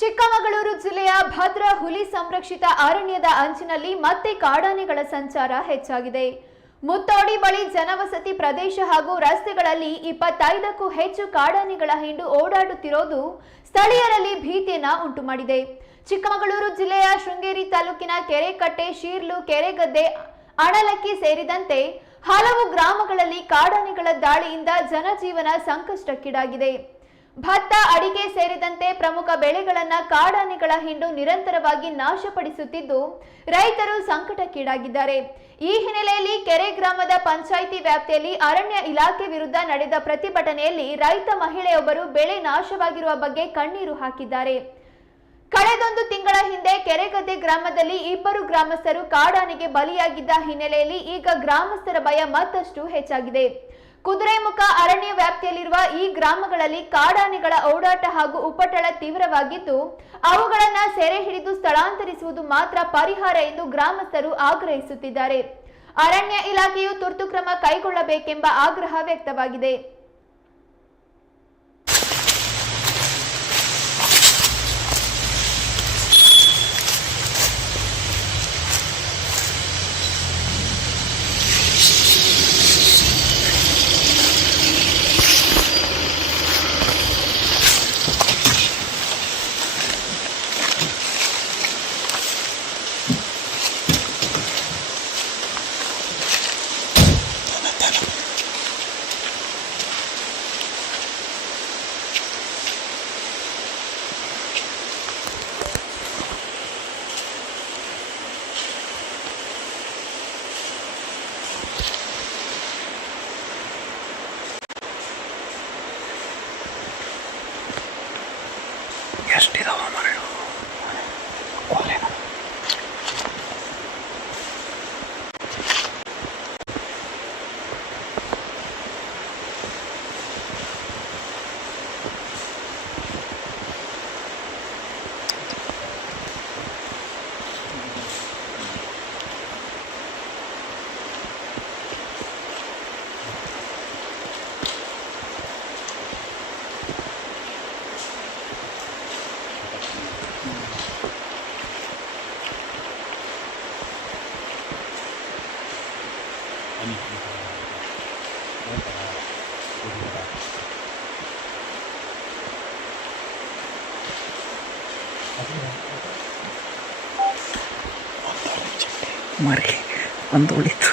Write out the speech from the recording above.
ಚಿಕ್ಕಮಗಳೂರು ಜಿಲ್ಲೆಯ ಭದ್ರಾ ಹುಲಿ ಸಂರಕ್ಷಿತ ಅರಣ್ಯದ ಅಂಚಿನಲ್ಲಿ ಮತ್ತೆ ಕಾಡಾನೆಗಳ ಸಂಚಾರ ಹೆಚ್ಚಾಗಿದೆ. ಮುತ್ತೋಡಿ ಬಳಿ ಜನವಸತಿ ಪ್ರದೇಶ ಹಾಗೂ ರಸ್ತೆಗಳಲ್ಲಿ 25ಕ್ಕೂ ಹೆಚ್ಚು ಕಾಡಾನೆಗಳ ಹಿಂಡು ಓಡಾಡುತ್ತಿರುವುದು ಸ್ಥಳೀಯರಲ್ಲಿ ಭೀತಿಯನ್ನ ಉಂಟುಮಾಡಿದೆ. ಚಿಕ್ಕಮಗಳೂರು ಜಿಲ್ಲೆಯ ಶೃಂಗೇರಿ ತಾಲೂಕಿನ ಕೆರೆಕಟ್ಟೆ, ಶೀರ್ಲು, ಕೆರೆಗದ್ದೆ, ಅಣಲಕ್ಕಿ ಸೇರಿದಂತೆ ಹಲವು ಗ್ರಾಮಗಳಲ್ಲಿ ಕಾಡಾನೆಗಳ ದಾಳಿಯಿಂದ ಜನಜೀವನ ಸಂಕಷ್ಟಕ್ಕೀಡಾಗಿದೆ. ಭತ್ತ, ಅಡಿಕೆ ಸೇರಿದಂತೆ ಪ್ರಮುಖ ಬೆಳೆಗಳನ್ನ ಕಾಡಾನೆಗಳ ಹಿಂಡು ನಿರಂತರವಾಗಿ ನಾಶಪಡಿಸುತ್ತಿದ್ದು ರೈತರು ಸಂಕಟಕ್ಕೀಡಾಗಿದ್ದಾರೆ. ಈ ಹಿನ್ನೆಲೆಯಲ್ಲಿ ಕೆರೆ ಗ್ರಾಮದ ಪಂಚಾಯಿತಿ ವ್ಯಾಪ್ತಿಯಲ್ಲಿ ಅರಣ್ಯ ಇಲಾಖೆ ವಿರುದ್ಧ ನಡೆದ ಪ್ರತಿಭಟನೆಯಲ್ಲಿ ರೈತ ಮಹಿಳೆಯೊಬ್ಬರು ಬೆಳೆ ನಾಶವಾಗಿರುವ ಬಗ್ಗೆ ಕಣ್ಣೀರು ಹಾಕಿದ್ದಾರೆ. ಕಳೆದೊಂದು ತಿಂಗಳ ಹಿಂದೆ ಕೆರೆಗದ್ದೆ ಗ್ರಾಮದಲ್ಲಿ 2 ಗ್ರಾಮಸ್ಥರು ಕಾಡಾನೆಗೆ ಬಲಿಯಾಗಿದ್ದ ಹಿನ್ನೆಲೆಯಲ್ಲಿ ಈಗ ಗ್ರಾಮಸ್ಥರ ಭಯ ಮತ್ತಷ್ಟು ಹೆಚ್ಚಾಗಿದೆ. ಕುದುರೆಮುಖ ಅರಣ್ಯ ವ್ಯಾಪ್ತಿಯಲ್ಲಿರುವ ಈ ಗ್ರಾಮಗಳಲ್ಲಿ ಕಾಡಾನೆಗಳ ಓಡಾಟ ಹಾಗೂ ಉಪಟಳ ತೀವ್ರವಾಗಿದ್ದು ಅವುಗಳನ್ನು ಸೆರೆ ಹಿಡಿದು ಸ್ಥಳಾಂತರಿಸುವುದು ಮಾತ್ರ ಪರಿಹಾರ ಎಂದು ಗ್ರಾಮಸ್ಥರು ಆಗ್ರಹಿಸುತ್ತಿದ್ದಾರೆ. ಅರಣ್ಯ ಇಲಾಖೆಯು ತುರ್ತು ಕ್ರಮ ಕೈಗೊಳ್ಳಬೇಕೆಂಬ ಆಗ್ರಹ ವ್ಯಕ್ತವಾಗಿದೆ. ಎಷ್ಟಿದಾವ ಮರಳು ಕೋಲೆನ ಮರಿ ಒಂದು ಉಳಿತು.